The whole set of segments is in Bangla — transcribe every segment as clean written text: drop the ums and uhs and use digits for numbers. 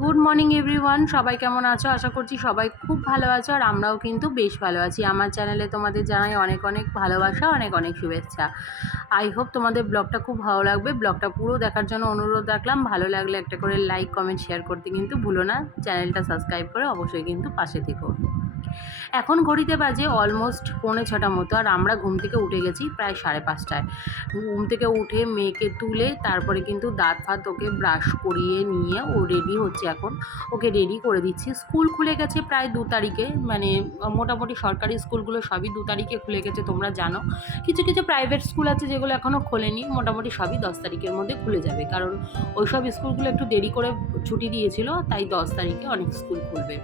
গুড মর্নিং এভরিওয়ান, সবাই কেমন আছো? আশা করছি সবাই খুব ভালো আছো, আর আমরাও কিন্তু বেশ ভালো আছি। আমার চ্যানেলে তোমাদের জানাই অনেক অনেক ভালোবাসা, অনেক অনেক শুভেচ্ছা। আই হোপ তোমাদের ব্লগটা খুব ভালো লাগবে। ব্লগটা পুরো দেখার জন্য অনুরোধ রাখলাম। ভালো লাগলে একটা করে লাইক, কমেন্ট, শেয়ার করতে কিন্তু ভুলো না। চ্যানেলটা সাবস্ক্রাইব করে অবশ্যই কিন্তু পাশে থেকো। এখন ঘড়িতে বাজে অলমোস্ট 6:45 মতো, আর আমরা ঘুম থেকে উঠে গেছি প্রায় 5:30টায়। ঘুম থেকে উঠে মেয়েকে তুলে তারপরে কিন্তু দাঁত ফাত ওকে ব্রাশ করিয়ে নিয়ে ও রেডি হচ্ছে। এখন ওকে রেডি করে দিচ্ছি। স্কুল খুলে গেছে প্রায় 2 তারিখে, মানে মোটামুটি সরকারি স্কুলগুলো সবই 2 তারিখে খুলে গেছে, তোমরা জানো। কিছু কিছু প্রাইভেট স্কুল আছে যেগুলো এখনও খোলেনি, মোটামুটি সবই 10 তারিখের মধ্যে খুলে যাবে, কারণ ওই সব স্কুলগুলো একটু দেরি করে ছুটি দিয়েছিল, তাই 10 তারিখে অনেক স্কুল খুলবে।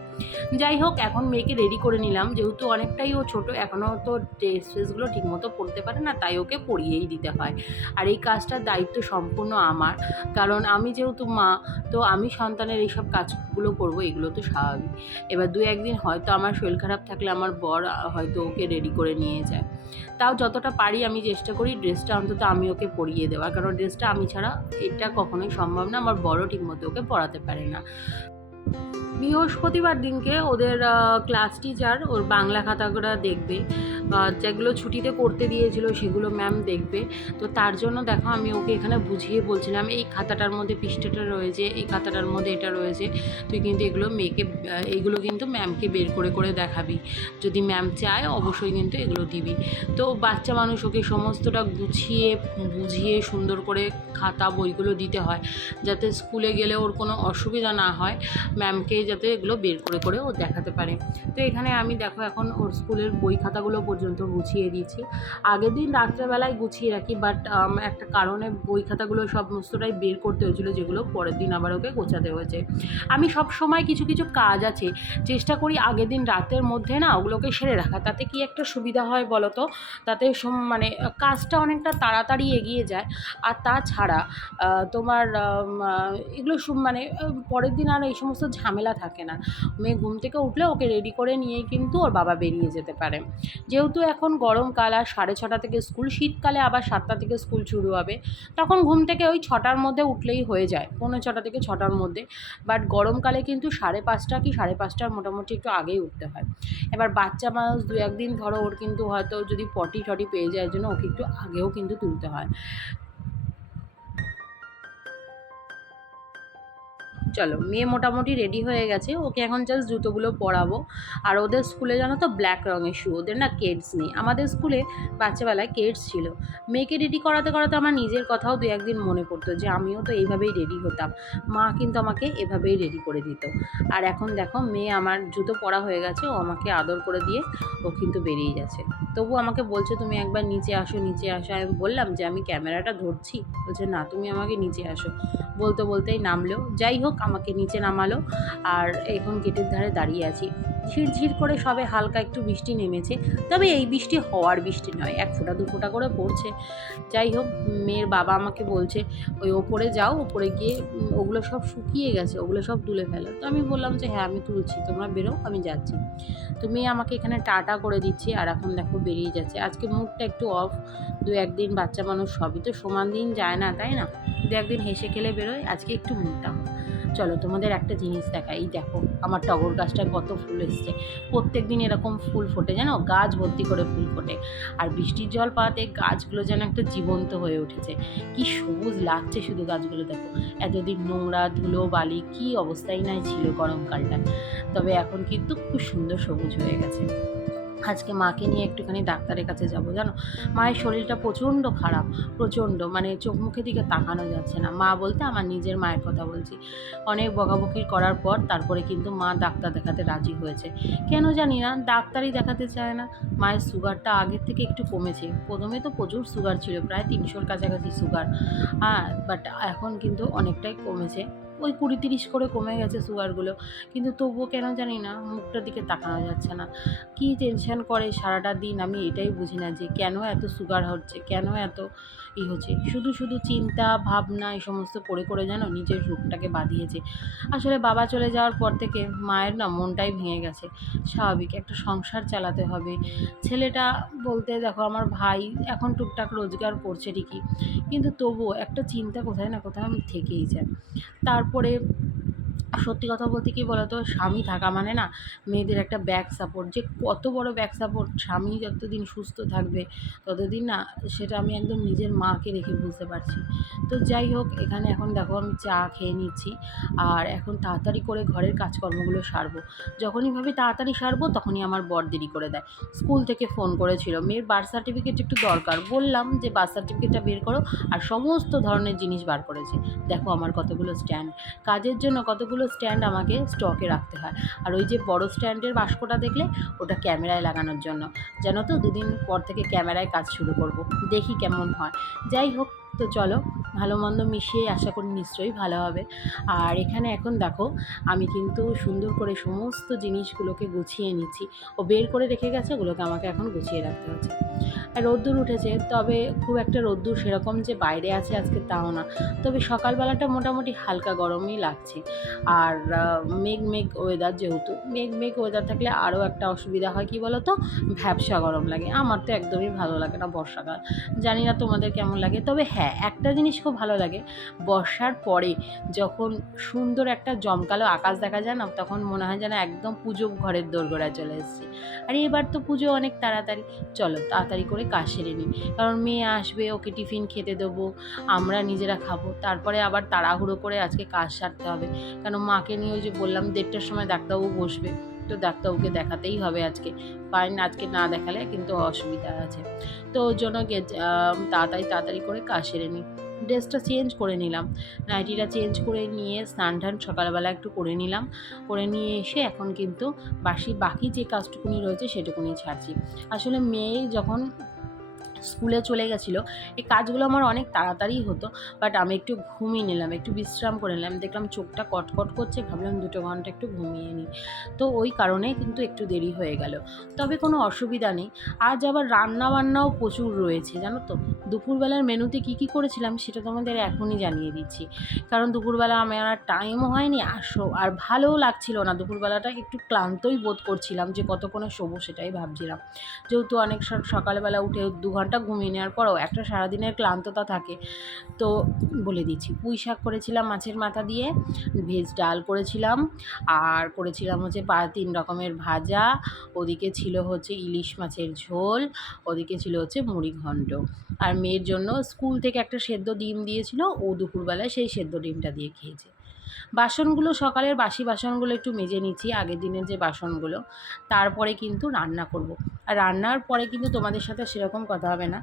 যাই হোক, এখন মেয়েকে রেডি করে নিলাম, যেহেতু অনেকটাই ও ছোটো, এখনও তো ড্রেস ফ্রেসগুলো ঠিকমতো পরতে পারে না, তাই ওকে পরিয়েই দিতে হয়। আর এই কাজটার দায়িত্ব সম্পূর্ণ আমার, কারণ আমি যেহেতু মা, তো আমি সন্তানের এইসব কাজগুলো করবো, এগুলো তো স্বাভাবিক। এবার 2-1 দিন হয়তো আমার শরীর খারাপ থাকলে আমার বর হয়তো ওকে রেডি করে নিয়ে যায়। তাও যতটা পারি আমি চেষ্টা করি ড্রেসটা অন্তত আমি ওকে পরিয়ে দেওয়ার, কারণ ড্রেসটা আমি ছাড়া এটা কখনোই সম্ভব না, আমার বড়ও ঠিকমতো ওকে পরাতে পারে না। বৃহস্পতিবার দিনকে ওদের ক্লাস টিচার ওর বাংলা খাতাগুলো দেখবে, যেগুলো ছুটিতে করতে দিয়েছিল সেগুলো ম্যাম দেখবে। তো তার জন্য দেখো আমি ওকে এখানে বুঝিয়ে বলছিলাম, এই খাতাটার মধ্যে পৃষ্ঠাটা রয়েছে, এই খাতাটার মধ্যে এটা রয়েছে, তুই কিন্তু এগুলো মেয়েকে এইগুলো কিন্তু ম্যামকে বের করে করে দেখাবি, যদি ম্যাম চায় অবশ্যই কিন্তু এগুলো দিবি। তো বাচ্চা মানুষ, ওকে সমস্তটা গুছিয়ে বুঝিয়ে সুন্দর করে খাতা বইগুলো দিতে হয়, যাতে স্কুলে গেলে ওর কোনো অসুবিধা না হয়, ম্যামকে যাতে এগুলো বের করে করে ও দেখাতে পারে। তো এখানে আমি দেখো এখন ওর স্কুলের বই খাতাগুলো পর্যন্ত গুছিয়ে দিয়েছি। আগের দিন রাত্রেবেলায় গুছিয়ে রাখি, বাট একটা কারণে বই খাতাগুলো সমস্তটাই বের করতে হয়েছিল, যেগুলো পরের দিন আবার ওকে গোছাতে হয়েছে। আমি সব সময় কিছু কিছু কাজ আছে চেষ্টা করি আগের দিন রাতের মধ্যে না ওগুলোকে সেরে রাখা, তাতে কি একটা সুবিধা হয় বলো তো, তাতে মানে কাজটা অনেকটা তাড়াতাড়ি এগিয়ে যায়। আর তাছাড়া তোমার এগুলো মানে পরের দিন আর এই সমস্ত ঝামেলা থাকে না। মেয়ে ঘুম থেকে উঠলে ওকে রেডি করে নিয়েই কিন্তু ওর বাবা বেরিয়ে যেতে পারে। যেহেতু এখন গরমকাল আর 6:30 থেকে স্কুল, শীতকালে আবার 7টা থেকে স্কুল শুরু হবে, তখন ঘুম থেকে ওই 6টার মধ্যে উঠলেই হয়ে যায়, 6:45 থেকে 6টার মধ্যে। বাট গরমকালে কিন্তু 5:30 কি 5:30টার মোটামুটি একটু আগেই উঠতে হয়। এবার বাচ্চা মানুষ 2-1 দিন ধরো ওর কিন্তু হয়তো যদি পটি টটি পেয়ে যায়, এর জন্য ওকে একটু আগেও কিন্তু তুলতে হয়। চলো, মেয়ে মোটামুটি রেডি হয়ে গেছে, ওকে এখন জাস্ট জুতোগুলো পরাবো। আর ওদের স্কুলে জানো তো ব্ল্যাক রঙের শু, ওদের না কেডস নেই। আমাদের স্কুলে বাচ্চাবেলায় কেডস ছিল। মেয়েকে রেডি করাতে করাতে আমার নিজের কথাও 2-1 দিন মনে পড়তো যে আমিও তো এইভাবেই রেডি হতাম, মা কিন্তু আমাকে এভাবেই রেডি করে দিত। আর এখন দেখো মেয়ে আমার জুতো পরা হয়ে গেছে, ও আমাকে আদর করে দিয়ে ও কিন্তু বেরিয়ে গেছে। তবু আমাকে বলছে তুমি একবার নিচে আসো, নিচে আসো। আমি বললাম যে আমি ক্যামেরাটা ধরছি। বলছে না, তুমি আমাকে নিচে আসো। বলতে বলতেই নামলো। যাই হোক, আমাকে নিচে নামালো, আর এখন গেটের ধারে দাঁড়িয়ে আছি। ঝিরঝির করে সবে হালকা একটু বৃষ্টি নেমেছে, তবে এই বৃষ্টি হওয়ার বৃষ্টি নয়, 1 ফোঁটা 2 ফোঁটা করে পড়ছে। যাই হোক, মেয়ের বাবা আমাকে বলছে ওই ওপরে যাও, ওপরে গিয়ে ওগুলো সব শুকিয়ে গেছে, ওগুলো সব তুলে ফেলো। তো আমি বললাম যে হ্যাঁ আমি তুলছি, তোমরা বেরো, আমি যাচ্ছি। তো মেয়ে আমাকে এখানে টাটা করে দিচ্ছে, আর এখন দেখো বেরিয়ে যাচ্ছে। আজকে মুডটা একটু অফ, 2-1 দিন বাচ্চা মানুষ, সবই তো সমান দিন যায় না, তাই না? 2-1 দিন হেসে খেলে বেরোয়, আজকে একটু মুডটা। চলো তোমাদের একটা জিনিস দেখা, এই দেখো আমার টগর গাছটায় কত ফুল এসছে। প্রত্যেক দিন এরকম ফুল ফোটে, জানো, গাছ ভর্তি করে ফুল ফোটে। আর বৃষ্টির জল পাওয়াতে গাছগুলো যেন একটা জীবন্ত হয়ে উঠেছে। কি সবুজ লাগছে শুধু গাছগুলো দেখো। এতদিন নোংরা ধুলো বালি কি অবস্থাই নাই ছিল গরমকালটা, তবে এখন কিন্তু খুব সুন্দর সবুজ হয়ে গেছে। আজকে মাকে নিয়ে একটুখানি ডাক্তারের কাছে যাব, জানো। মায়ের শরীরটা প্রচণ্ড খারাপ, প্রচণ্ড, মানে চোখ মুখের দিকে তাকানো যাচ্ছে না। মা বলতে আমার নিজের মায়ের কথা বলছি। অনেক বকাবকি করার পর তারপরে কিন্তু মা ডাক্তার দেখাতে রাজি হয়েছে। কেন জানি না, ডাক্তারই দেখাতে চায় না। মায়ের সুগারটা আগের থেকে একটু কমেছে। প্রথমে তো প্রচুর সুগার ছিল, প্রায় 300-র কাছাকাছি সুগার। বাট এখন কিন্তু অনেকটাই কমেছে, ওই 20-30 করে কমে গেছে সুগারগুলো। কিন্তু তবুও কেন জানি না মুখটার দিকে তাকানো যাচ্ছে না। কী টেনশন করে সারাটা দিন আমি এটাই বুঝি না, যে কেন এত সুগার হচ্ছে, কেন এত হচ্ছে। শুধু শুধু চিন্তা ভাবনা এই সমস্ত করে করে যেন নিজের রূপটাকে বাঁধিয়েছে। আসলে বাবা চলে যাওয়ার পর থেকে মায়ের না মনটাই ভেঙে গেছে। স্বাভাবিক, একটা সংসার চালাতে হবে। ছেলেটা বলতে দেখো আমার ভাই এখন টুকটাক রোজগার করছে ঠিকই, কিন্তু তবুও একটা চিন্তা কোথায় না কোথাও থেকেই যায়। তারপরে সত্যি কথা বলতে কি বলতো, স্বামী থাকা মানে না মেয়েদের একটা ব্যাক সাপোর্ট, যে কত বড় ব্যাক সাপোর্ট। স্বামী যতদিন সুস্থ থাকবে ততদিন না, সেটা আমি একদম নিজের মাকে রেখে বুঝতে পারছি। তো যাই হোক, এখানে এখন দেখো আমি চা খেয়ে নিচ্ছি, আর এখন তাড়াতাড়ি করে ঘরের কাজকর্মগুলো সারবো। যখনই ভাবি তাড়াতাড়ি সারবো তখনই আমার বর দেরি করে দেয়। স্কুল থেকে ফোন করেছিল, মেয়ের বার্থ সার্টিফিকেট একটু দরকার, বললাম যে বার্থ সার্টিফিকেটটা বের করো, আর সমস্ত ধরনের জিনিস বার করেছে। দেখো আমার কতগুলো স্ট্যান্ড, কাজের জন্য কতগুলো স্ট্যান্ড আমাকে স্টকে রাখতে হয়। আর ওই যে বড় স্ট্যান্ডের বাস্কটা দেখলে, ওটা ক্যামেরায় লাগানোর জন্য। জানো তো, দুদিন পর থেকে ক্যামেরায় কাজ শুরু করব, দেখি কেমন হয়। যাই হোক, তো চলো, ভালো মন্দ মিশিয়ে আশা করি নিশ্চয়ই ভালো হবে। আর এখানে এখন দেখো আমি কিন্তু সুন্দর করে সমস্ত জিনিসগুলোকে গুছিয়ে নিচ্ছি। ও বের করে রেখে গেছে, ওগুলোকে আমাকে এখন গুছিয়ে রাখতে হচ্ছে। আর রোদ্দুর উঠেছে, তবে খুব একটা রোদ্দুর সেরকম যে বাইরে আছে আজকে তাও না, তবে সকালবেলাটা মোটামুটি হালকা গরমই লাগছে। আর মেঘ মেঘ ওয়েদার, যেহেতু মেঘ মেঘ ওয়েদার থাকলে আরও একটা অসুবিধা হয়, কি বলো তো, ভ্যাপসা গরম লাগে। আমার তো একদমই ভালো লাগে না বর্ষাকাল, জানি না তোমাদের কেমন লাগে। তবে হ্যাঁ, একটা জিনিস খুব ভালো লাগে, বর্ষার পরে যখন সুন্দর একটা জমকালো আকাশ দেখা যায় না, তখন মনে হয় যেন একদম পুজো ঘরের দোরগোড়ায় চলে এসেছি। আর এবার তো পুজো অনেক তাড়াতাড়ি, চলো তাড়াতাড়ি করে কাজ সেরে নিই, কারণ মেয়ে আসবে, ওকে টিফিন খেতে দেবো, আমরা নিজেরা খাবো, তারপরে আবার তাড়াহুড়ো করে আজকে কাজ সারতে হবে। কেন, মাকে নিয়ে ওই যে বললাম 1:30টার সময় ডাক্তারবাবু বসবে, তো ডাক্তারবাবুকে দেখাতেই হবে আজকে। পারেন আজকে না দেখালে কিন্তু অসুবিধা আছে। তো ওর জন্য তাড়াতাড়ি করে কাজ সেরে নিই। ড্রেসটা চেঞ্জ করে নিলাম, নাইটিটা চেঞ্জ করে নিয়ে স্নান টান সকালবেলা একটু করে নিলাম, করে নিয়ে এসে এখন কিন্তু বাকি যে কাজটুকুনি রয়েছে সেটুকুনি ছাড়ছি। আসলে মেয়ে যখন স্কুলে চলে গেছিলো, এই কাজগুলো আমার অনেক তাড়াতাড়ি হতো, বাট আমি একটু ঘুমিয়ে নিলাম, একটু বিশ্রাম করে নিলাম, দেখলাম চোখটা কটকট করছে, ভাবলাম 2 ঘন্টা একটু ঘুমিয়ে নিই। তো ওই কারণে কিন্তু একটু দেরি হয়ে গেল, তবে কোনো অসুবিধা নেই। আজ আবার রান্না বান্নাও প্রচুর রয়েছে, জানো তো। দুপুরবেলার মেনুতে কী কী করেছিলাম সেটা তোমাদের এখনই জানিয়ে দিচ্ছি, কারণ দুপুরবেলা আমার আর টাইমও হয়নি, আর ভালোও লাগছিল না। দুপুরবেলাটা একটু ক্লান্তই বোধ করছিলাম, যে কতক্ষণে শোবো সেটাই ভাবছিলাম, যেহেতু অনেক সকালবেলা উঠে 2 ঘন্টা ঘুমিয়ে নেওয়ার পরও একটা সারাদিনের ক্লান্ততা থাকে। তো বলে দিচ্ছি, পুঁই শাক করেছিলাম মাছের মাথা দিয়ে, ভেজ ডাল করেছিলাম, আর করেছিলাম হচ্ছে 3 রকমের ভাজা, ওদিকে ছিল হচ্ছে ইলিশ মাছের ঝোল, ওদিকে ছিল হচ্ছে মুড়ি ঘন্ট। আর মেয়ের জন্য স্কুল থেকে একটা সেদ্ধ ডিম দিয়েছিল, ও দুপুরবেলায় সেই সেদ্ধ ডিমটা দিয়ে খেয়েছে। বাসনগুলো, সকালের বাসি বাসনগুলো একটু মেজে নিচ্ছি, আগের দিনের যে বাসনগুলো, তারপরে কিন্তু রান্না করব। আর রান্নার পরে কিন্তু তোমাদের সাথে সেরকম কথা হবে না,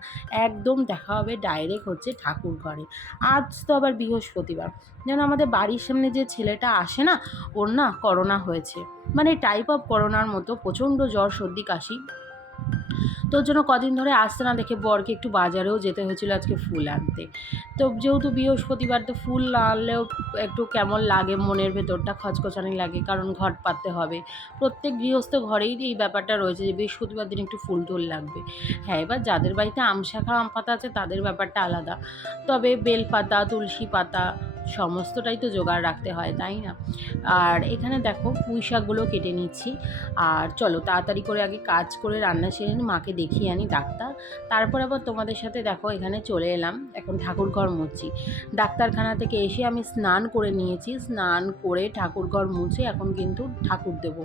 একদম দেখা হবে ডাইরেক্ট হচ্ছে ঠাকুর ঘরে। আজ তো আবার বৃহস্পতিবার, যেন আমাদের বাড়ির সামনে যে ছেলেটা আসে না, ওর না করোনা হয়েছে, মানে টাইপ অফ করোনার মতো, প্রচণ্ড জ্বর সর্দি কাশি। তোর জন্য কদিন ধরে আসতে না দেখে বরকে একটু বাজারেও যেতে হয়েছিল আজকে ফুল আনতে। তো যেহেতু বৃহস্পতিবার, তো ফুল না আনলেও একটু কেমন লাগে, মনের ভেতরটা খচখচানি লাগে, কারণ ঘট পাততে হবে। প্রত্যেক গৃহস্থ ঘরেই এই ব্যাপারটা রয়েছে যে বৃহস্পতিবার দিন একটু ফুল টুল লাগবে। হ্যাঁ, এবার যাদের বাড়িতে আম শাখা আম পাতা আছে তাদের ব্যাপারটা আলাদা, তবে বেলপাতা, তুলসী পাতা সমস্তটাই তো জোগাড় রাখতে হয়, তাই না। আর এখানে দেখো পুঁই শাকগুলো কেটে নিচ্ছি, আর চলো তাড়াতাড়ি করে আগে কাজ করে রান্না সেরে নিই, মাকে দেখিয়ে আনি ডাক্তার, তারপর আবার তোমাদের সাথে দেখো এখানে চলে এলাম, এখন ঠাকুরঘর মুছছি। ডাক্তারখানা থেকে এসে আমি স্নান করে নিয়েছি, স্নান করে ঠাকুরঘর মুছে এখন কিন্তু ঠাকুর দেবো।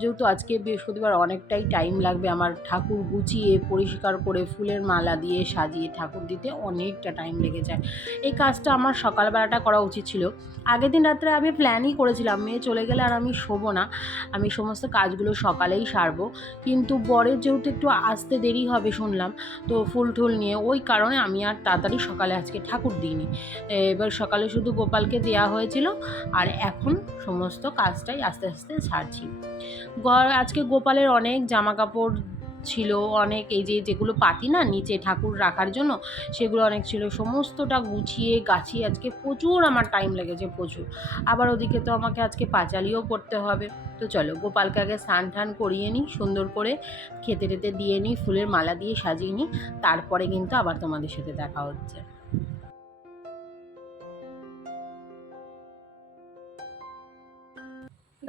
যেহেতু আজকে বৃহস্পতিবার, অনেকটাই টাইম লাগবে আমার ঠাকুর গুছিয়ে পরিষ্কার করে ফুলের মালা দিয়ে সাজিয়ে ঠাকুর দিতে অনেকটা টাইম লেগে যায়। এই কাজটা আমার সকালবেলাটা করা উচিত ছিল। আগের দিন রাত্রে আমি প্ল্যানই করেছিলাম মেয়ে চলে গেলে আর আমি শোবো না, আমি সমস্ত কাজগুলো সকালেই সারবো, কিন্তু বরের যেহেতু একটু আসতে দেরি হবে শুনলাম, তো ফুল টুল নিয়ে, ওই কারণে আমি আর তাড়াতাড়ি সকালে আজকে ঠাকুর দিইনি। এবার সকালে শুধু গোপালকে দেওয়া হয়েছিল, আর এখন সমস্ত কাজটাই আস্তে আস্তে সারছি। আজকে গোপালের অনেক জামা কাপড় ছিল, অনেক এই যেগুলো পাতি না নিচে ঠাকুর রাখার জন্য, সেগুলো অনেক ছিল, সমস্তটা গুছিয়ে গাছিয়ে আজকে প্রচুর আমার টাইম লেগেছে, প্রচুর। আবার ওদিকে তো আমাকে আজকে পাঁচালিও করতে হবে। তো চলো গোপালকে আগে স্নান টান করিয়ে নিই, সুন্দর করে খেতে টেতে দিয়ে নিই, ফুলের মালা দিয়ে সাজিয়ে নিই, তারপরে কিন্তু আবার তোমাদের সাথে দেখা হচ্ছে।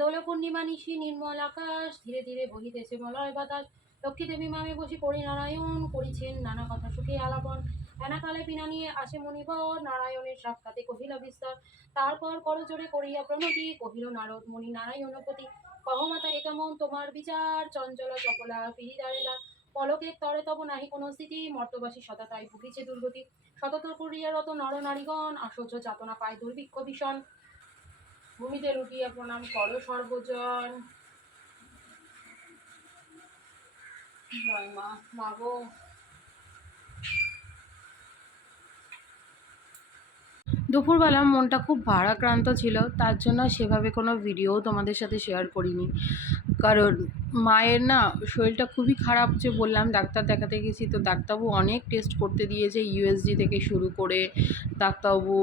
দোল পূর্ণিমা নিশি নির্মল আকাশ, ধীরে ধীরে বহিতেছে মলয় বাতাস, লক্ষ্মী দেবী মামে বসে করি নারায়ণ, করিছেন নানা কথা সুখে আলাপন, হেনাকালে পিনা নিয়ে আসে মুনিবর, নারায়ণের সাক্ষাতে কহিল বিস্তর। তারপর করজোড়ে করিয়া প্রণতি, কহিল নারদ মুনি নারায়ণপতি। কহমাতা এ কেমন তোমার বিচার, চঞ্চল চপলা ফিরিদারে দ্বার। পলকের তরে তব নাহি কোনো স্থিতি, মর্তবাসী সততায় ভুগিছে দুর্গতি। সতত ক্রিয়ারত নর নারীগণ, অসহ্য যাতনা পায় দুর্ভিক্ষ ভীষণ। ভূমিতে লুটিয়া প্রণাম করো সর্বজন। জয় মা, মাগো। দুপুরবেলা মনটা খুব ভারাক্রান্ত ছিল, তার জন্য সেভাবে কোনো ভিডিও তোমাদের সাথে শেয়ার করিনি। কারণ মায়ের না শরীরটা খুবই খারাপ, যে বললাম ডাক্তার দেখাতে গেছি, তো ডাক্তারবাবু অনেক টেস্ট করতে দিয়েছে, ইউএসজি থেকে শুরু করে ডাক্তারবাবু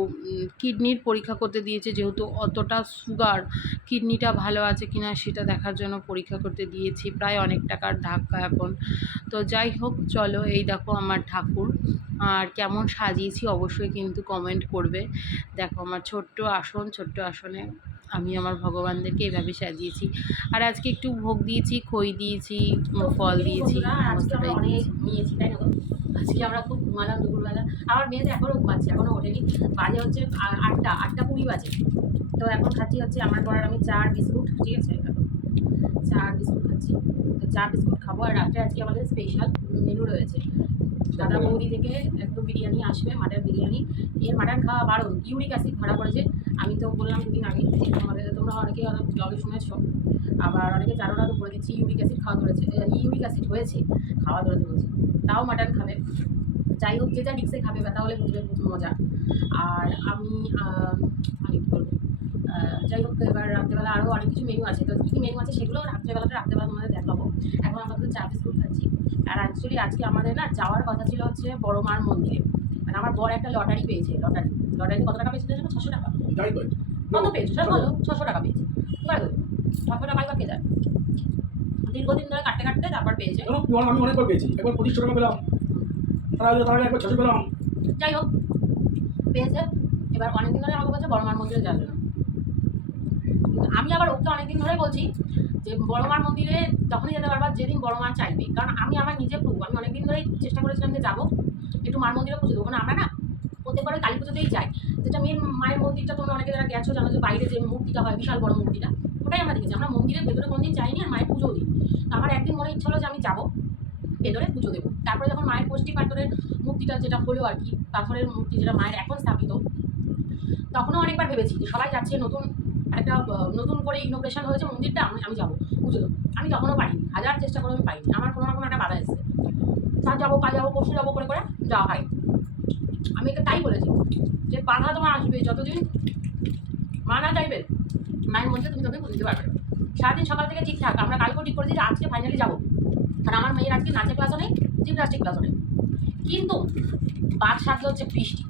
কিডনির পরীক্ষা করতে দিয়েছে, যেহেতু অতটা সুগার, কিডনিটা ভালো আছে কিনা সেটা দেখার জন্য পরীক্ষা করতে দিয়েছি। প্রায় অনেক টাকার ধাক্কা এখন। তো যাই হোক, চলো এই দেখো আমার ঠাকুর, আর কেমন সাজিয়েছি অবশ্যই কিন্তু কমেন্ট করবে। দেখো আমার ছোট্ট আসন, ছোট্ট আসনে আমি আমার ভগবানদেরকে এইভাবে সাজিয়েছি। আর আজকে একটু ভোগ দিয়েছি, খই দিয়েছি, ফল দিয়েছি, সমস্তটাই নিয়েছি, তাই না? আজকে আমরা খুব ঘুমালাম দুপুরবেলা। আমার মেয়ে তো এখনও ঘুমাচ্ছে, এখনও ওঠেনি। বাজে হচ্ছে 8টা 20 বাজে। তো এখন খাচ্ছি হচ্ছে আমার পর আমি চা আর বিস্কুট, ঠিক আছে, চা আর বিস্কুট খাচ্ছি। তো চা বিস্কুট খাবো। আর রাত্রে আজকে আমাদের স্পেশাল মেনু রয়েছে। দাদা বৌদি থেকে একদম বিরিয়ানি আসবে, মাটন বিরিয়ানি। এর মাটন খাওয়া বারণ, ইউরিক অ্যাসিড ধরা পড়েছে। আমি তো বললাম দুদিন আগে, আমাদের তোমরা অনেকে ব্লগে শুনেছো, আবার অনেকে জানো না, তো বলে দিচ্ছি ইউরিক অ্যাসিড খাওয়া ধরেছে, ইউরিক অ্যাসিড হয়েছে, খাওয়া ধরেছে বলছে, তাও মাটন খাবে। যাই হোক, যে যা রিক্সে খাবে, ব্যথা হলে বুঝবে মজা। আর আমি আমি কী বলবো, যাই হোক, এবার রাত্রেবেলা আরও অনেক কিছু মেনু আছে। তো কী কী মেনু আছে সেগুলো রাত্রেবেলা তোমাদের দেখাবো। এখন আমাদের চা বিস্কুট খাচ্ছি। আর অ্যাকচুয়ালি আজকে আমাদের না যাওয়ার কথা ছিল হচ্ছে বড় মার মন্দিরে। মানে আমার বর একটা লটারি পেয়েছে। লটারি কত টাকা পেয়েছিল জানো? 600 টাকা। কত পেয়েছো সেটা বলো? 600 টাকা পেয়েছে। এবার 600 টাকায় বা কে যায়? দীর্ঘদিন ধরে কাটতে তারপর পেয়েছে। আমি অনেকবার পেয়েছি, একবার 2500 টাকা পেলাম, তার আগে একবার 600 পেলাম। যাই হোক, পেয়েছে। এবার অনেকদিন ধরে আমাকে বলছে বড় মার মন্দিরে যাওয়ার জন্য। আমি আবার ওকে অনেকদিন ধরে বলছি যে বড় মার মন্দিরে তখনই যেতে পারবা যেদিন বড় মা চাইবে। কারণ আমি আমার নিজে প্রুভ, আমি অনেকদিন ধরেই চেষ্টা করেছিলাম যে যাবো একটু মার মন্দিরে পুজো দেবো। না, আমরা না প্রত্যেকবারে কালী পুজোতেই যাই। যেটা মেন মায়ের মন্দিরটা, তোমরা অনেকে যারা গেছো জানো যে বাইরে যে মূর্তিটা হয়, বিশাল বড় মূর্তিটা, ওটাই আমরা দেখেছি। আমরা মন্দিরের ভেতরে কোনদিন যাইনি, আর মায়ের পুজোও দিই। তো আমার একদিন মনে ইচ্ছা হলো যে আমি যাবো ভেতরে পুজো দেবো। তারপরে যখন মায়ের কষ্টি পাথরের মূর্তিটা যেটা হলো আর কি, পাথরের মূর্তি যেটা মায়ের এখন স্থাপিত, তখনও অনেকবার ভেবেছি যে সবাই যাচ্ছে, নতুন করে ইনোভেশন হয়েছে মন্দিরটা, আমি যাবো পুজো দেবো। আমি তখনও পারিনি, হাজার চেষ্টা করে আমি পাইনি। আমার কোনো না কোনো একটা বাধা এসেছে, কাল যাবো পরশু যাবো করে যাওয়া হয়। আমি একে তাই বলেছি যে বাধা তোমার আসবে, যতদিন মা না চাইবে মায়ের মধ্যে তুমি তবে বুঝতে পারবে। সারাদিন সকাল থেকে ঠিকঠাক, আমরা কালকেও ঠিক করেছি যে আজকে ফাইনালি যাবো। কারণ আমার মেয়ের আজকে নাচের ক্লাসও নেই, জিমনাস্টিক ক্লাসও নেই। কিন্তু বাদ সাধ হচ্ছে বৃষ্টি।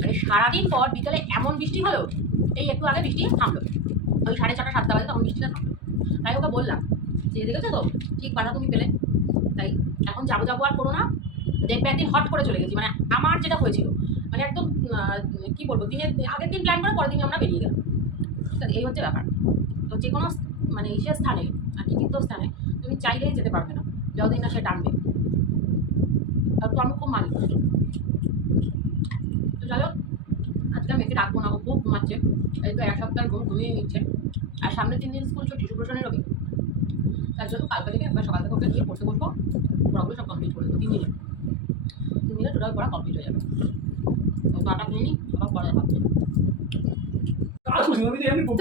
মানে সারাদিন পর বিকেলে এমন বৃষ্টি হলো, এই একটু আগে বৃষ্টি থামলো, ওই 6:30 7টা বাজে তখন বৃষ্টিটা থামলো। তাই ওকে বললাম যে দেখেছো তো, ঠিক বাধা তুমি পেলে, তাই এখন যাবো আর করো না। দেখবে একদিন হট করে চলে গেছি। মানে আমার যেটা হয়েছিল, মানে একদম কী বলবো, আগের দিন প্ল্যান করে পরের দিন আমরা বেরিয়ে গেলাম। এই হচ্ছে ব্যাপার। তো যে কোনো মানে সে স্থানে আর কি, তীর্থস্থানে তুমি চাইলেই যেতে পারবে না, যতদিন না সে টানবে। আর তো আমি খুব মানি। তো চলো, আজকে মেয়েকে ডাকবো না, খুব ঘুমাচ্ছে। এই তো 1 সপ্তাহ ঘুমিয়ে নিচ্ছে। আর সামনে 3 দিন স্কুল ছুটি, শুক্র শনি রবি। তার জন্য কালকে থেকে একবার সকাল থেকে ওকে নিয়ে পড়তে বসবো, পড়াগুলো সব কমপ্লিট করে দেবো 3 দিনে টোটাল পড়া কমপ্লিট হয়ে যাবে। পাটা খেয়ে নিই, সবার পরে ভাবছি।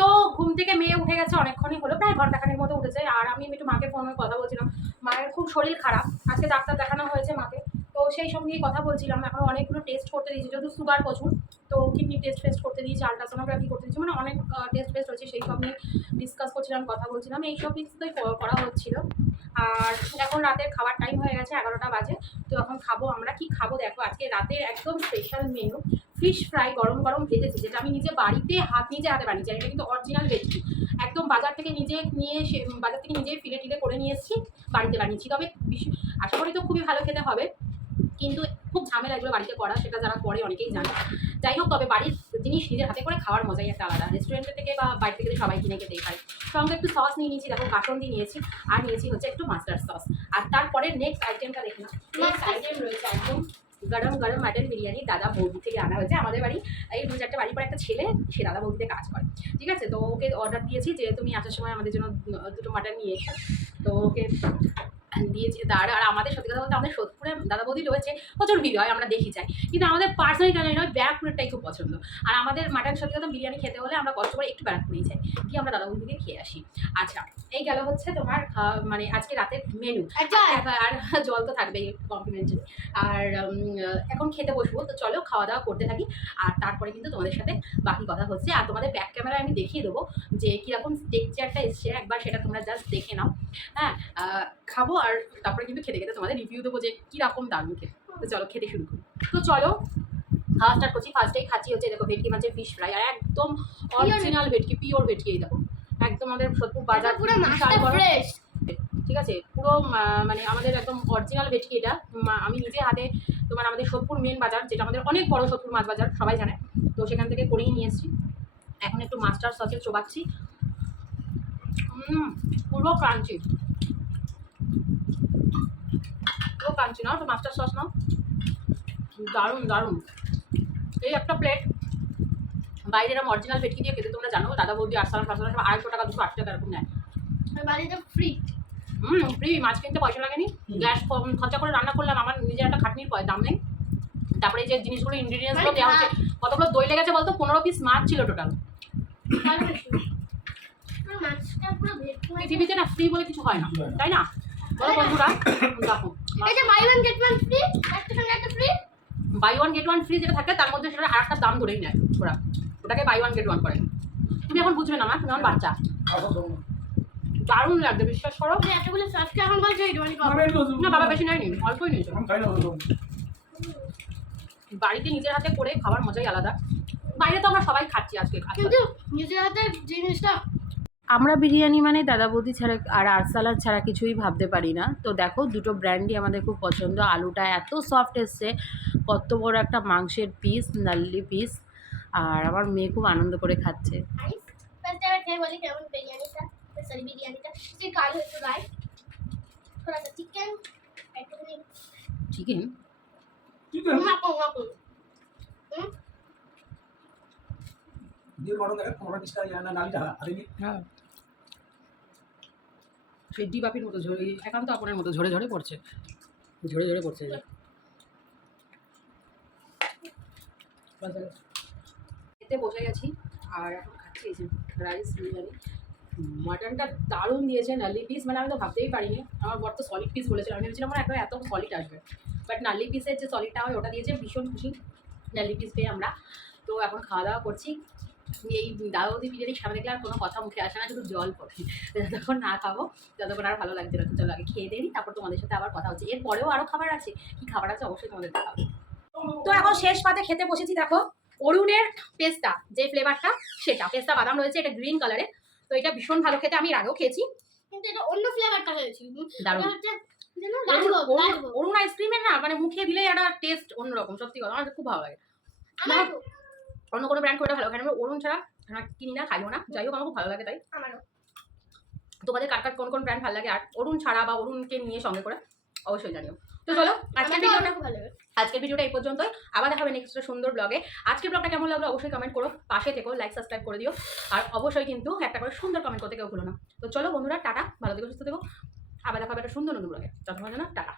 তো ঘুম থেকে মেয়ে উঠে গেছে, অনেকক্ষণই হলো, প্রায় ঘন্টাখানেক মতো উঠেছে। আর আমি একটু মাকে ফোনে কথা বলছিলাম। মায়ের খুব শরীর খারাপ, আজকে ডাক্তার দেখানো হয়েছে মাকে। তো সেই সব নিয়ে কথা বলছিলাম। এখন অনেকগুলো টেস্ট করতে দিয়েছি, যেহেতু সুগার প্রচুর, তো কিডনি টেস্ট করতে দিয়েছি, আলট্রাসোনোগ্রাফি করতে দিয়েছি, মানে অনেক টেস্ট হচ্ছে। সেই সব নিয়ে ডিসকাস করছিলাম, কথা বলছিলাম, এইসব কিছুতেই করা হচ্ছিল। আর এখন রাতের খাবার টাইম হয়ে গেছে, 11টা বাজে। তো এখন খাবো। আমরা কি খাবো দেখো, আজকে রাতের একদম স্পেশাল মেনু ফিশ ফ্রাই গরম গরম ভেজেছি, যেটা আমি নিজে বাড়িতে নিজে হাতে বানিয়েছি। এটা কিন্তু অরিজিনাল ভেজছি, একদম বাজার থেকে নিজে ফিলে টিলে করে নিয়ে এসেছি, বাড়িতে বানিয়েছি। তবে আশা করি তো খুবই ভালো খেতে হবে, কিন্তু খুব ঝামেলা এগুলো বাড়িতে করা, সেটা যারা করে অনেকেই জানে। যাই হোক, তবে বাড়ির জিনিস নিজের হাতে করে খাওয়ার মজাই একটা আলাদা। রেস্টুরেন্টের থেকে বা বাড়ি থেকে সবাই কিনে খেতেই পারে। সঙ্গে একটু সস নিয়ে নিয়েছি, দেখো কাসন্দি নিয়েছি, আর নিয়েছি হচ্ছে একটু মাস্টার্ড সস। আর তারপরে নেক্সট আইটেমটা দেখলাম, নেক্সট আইটেম রয়েছে একদম গরম গরম মাটন বিরিয়ানি দাদা বৌদি থেকে আনা হয়েছে আমাদের বাড়ি। এই 2-4টে বাড়ির পর একটা ছেলে সে দাদা বৌদিতে কাজ করে, ঠিক আছে। তো ওকে অর্ডার দিয়েছি যে তুমি আসার সময় আমাদের জন্য 2টো মাটন নিয়ে এসো। তো ওকে দিয়েছি। আর আমাদের সত্যি কথা বলতে আমাদের সোদপুরে দাদা বৌদি রয়েছে, প্রচুর ভিড় হয়, আমরা দেখি চাই, কিন্তু আমাদের পার্সোনালি কেন নয় ব্যারাকপুরেরটাই খুব পছন্দ। আর আমাদের মাটন সত্যি কথা বিরিয়ানি খেতে হলে আমরা কষ্ট করে একটু ব্যারাকপুরেই যাই, গিয়ে আমরা দাদা বৌদিকে খেয়ে আসি। আচ্ছা, এই গেল হচ্ছে তোমার মানে আজকে রাতের মেনু। আর জল তো থাকবেই কমপ্লিমেন্টারি। আর এখন খেতে বসবো, তো চলো খাওয়া দাওয়া করতে থাকি, আর তারপরে কিন্তু তোমাদের সাথে বাকি কথা হচ্ছে। আর তোমাদের ব্যাক ক্যামেরায় আমি দেখিয়ে দেবো যে কীরকম টেক্সচারটা এসছে, একবার সেটা তোমরা জাস্ট দেখে নাও। হ্যাঁ, খাবো আর তারপরে কিন্তু খেতে খেতে তোমাদের রিভিউ দেবো যে কীরকম দারুণ খেতে। তো চলো খেতে শুরু করি। তো চলো খাওয়া স্টার্ট করছি। ফার্স্টেই খাচ্ছি হচ্ছে দেখো ভেটকি মাছের ফিশ ফ্রাই, আর একদম অরিজিনাল ভেটকি, পিওর ভেটকি। এই দেখো একদম আমাদের সোদপুর বাজার পুরো মাছটা ফ্রেশ, ঠিক আছে, পুরো মানে আমাদের একদম অরিজিনাল ভেটকি এটা। আমি নিজে হাতে তোমার আমাদের সোদপুর মেন বাজার, যেটা আমাদের অনেক বড় সোদপুর মাছ বাজার সবাই জানে, তো সেখান থেকে করেই নিয়ে এসেছি। এখন একটু মাস্টার সসে চোবাচ্ছি। পুরো ক্রাঞ্চি, পুরো ক্রাঞ্চি। নাও তো মাস্টার সস নাও, দারুণ দারুণ। এই একটা প্লেট বাইরে এরকম অরিজিনাল ভেটকি দিয়ে খেতে তোমরা জানো দাদা বৌদি 800 সব 250 টাকা 280 টাকা এরকম নেয়। বাড়িতে ফ্রি। ফ্রি, মাছ কিনতে পয়সা লাগেনি, গ্যাস খরচা করে রান্না করলাম, আমার নিজের একটা খাটনির দাম নেই। তারপরে যে জিনিসগুলো ইনগ্রিডিয়েন্টসগুলো দেওয়া হচ্ছে, কতগুলো দই লেগেছে বলতো, 15 পিস মাছ ছিল টোটাল। মাছটা পুরো ভেটকি। পৃথিবীতে না ফ্রি বলে কিছু হয় না, তাই না বলো বন্ধুরা? দেখো এটা buy one get one free, একটা সঙ্গে একটা ফ্রি। Buy one get one free যেটা থাকে তার মধ্যে সেটা আর একটা দাম ধরেই নেয় ওরা, ওটাকে বাই ওয়ান গেট ওয়ান করে। তুমি এখন বুঝবে না, তুমি এখন বাচ্চা। দারুণ লাগবে, বিশ্বাস করো। এতগুলো সসকে এখন বলছো একটুখানি কম। না বাবা বেশি নেয়নি, অল্পই নিয়েছে। বাড়িতে নিজের হাতে করে খাবার মজাই আলাদা। বাইরে তো আমরা সবাই খাচ্ছি আজকে, কিন্তু নিজের হাতের জিনিসটা। আমরা বিরিয়ানি মানে দাদা বৌদি ছাড়া আর আরসালাদ ছাড়া কিছুই ভাবতে পারি না। তো দেখো 2টো ব্র্যান্ডই আমাদের খুব পছন্দ। আলুটা এত সফট এসছে, কত বড় একটা মাংসের পিস, নাল্লি পিস, আর আমার মেয়ে খুব আনন্দ করে খাচ্ছে। ফার্স্ট টাইম খেয়ে বলি কেমন বিরিয়ানিটা, সরি বিরিয়ানিটা যে কালো একটু গায়, थोड़ा सा चिकन, একটুখানি চিকেন মাপো মাপো। দিয়ে মটন দেখেন মটন পিসটা না নালিটা আরেনি। হ্যাঁ, সেই ডিবাপির মতো ঝরে, একান্ত আপনের মতো ঝরে ঝরে পড়ছে, ঝরে ঝরে পড়ছে। খেতে বসে গেছি আর এখন খাচ্ছি এই যে রাইস বিরিয়ানি। মাটনটা দারুণ দিয়েছে, নাল্লি পিস, মানে আমি তো ভাবতেই পারিনি। আমার বর তো সলিড পিস বলেছিল, আমি ভেবেছিলাম আমার একবার এত সলিড আসবে, বাট নাল্লি পিসের যে সলিডটা হয় ওটা দিয়েছে, ভীষণ খুশি নাল্লি পিস পেয়ে আমরা। তো এখন খাওয়া দাওয়া করছি। এই দাদা বৌদি বিরিয়ানির সামনে দেখলে আর কোনো কথা মুখে আসে না, শুধু জল পড়ে। যতক্ষণ না খাবো ততক্ষণ আর ভালো লাগছে না। তো চলো আগে খেয়ে দিই, তারপর তোমাদের সাথে আবার কথা হচ্ছে। এরপরেও আরও খাবার আছে, কী খাবার আছে অবশ্যই তোমাদের দেখাবো। তো এখন শেষ পাতে খেতে বসেছি। দেখো অরুণের পেস্তা, যে ফ্লেভারটা সেটা পেস্তা বাদাম রয়েছে, এটা গ্রিন কালারে। তো এটা ভীষণ ভালো খেতে, আমি এর আগেও খেয়েছি, কিন্তু এটা অন্য ফ্লেভারটা হয়েছে দারুণ। হচ্ছে জানো লালভোগ। অরুণ আইসক্রিমের না মানে মুখে দিলে একটা টেস্ট অন্যরকম, সত্যি কথা আমার খুব ভালো লাগে। আমার অন্য কোনো ব্র্যান্ড করে ভালো, এখানে অরুণ ছাড়া কিনি না, খাইও না, যাই হোক আমার খুব ভালো লাগে। তাই আমারও। তোমাদের কার কার কোন কোন ব্র্যান্ড ভালো লাগে, আর অরুণ ছাড়া বা অরুণকে নিয়ে সঙ্গে করে অবশ্যই জানিও। তো চলো আজকের ভিডিওটা, ভালো লাগে। আজকের ভিডিওটা এই পর্যন্তই, আবার দেখাবে নেক্সট সুন্দর ব্লগে। আজকের ব্লগটা কেমন লাগলো অবশ্যই কমেন্ট করো, পাশে থেকো, লাইক সাবস্ক্রাইব করে দিও, আর অবশ্যই কিন্তু একটা করে সুন্দর কমেন্ট করতে কেউ ভুলো না। তো চলো বন্ধুরা, টাটা, ভালো থেকো, সুস্থ থেকো, আবার দেখাবে একটা সুন্দর নতুন ব্লগে। ততক্ষণ না, টাটা।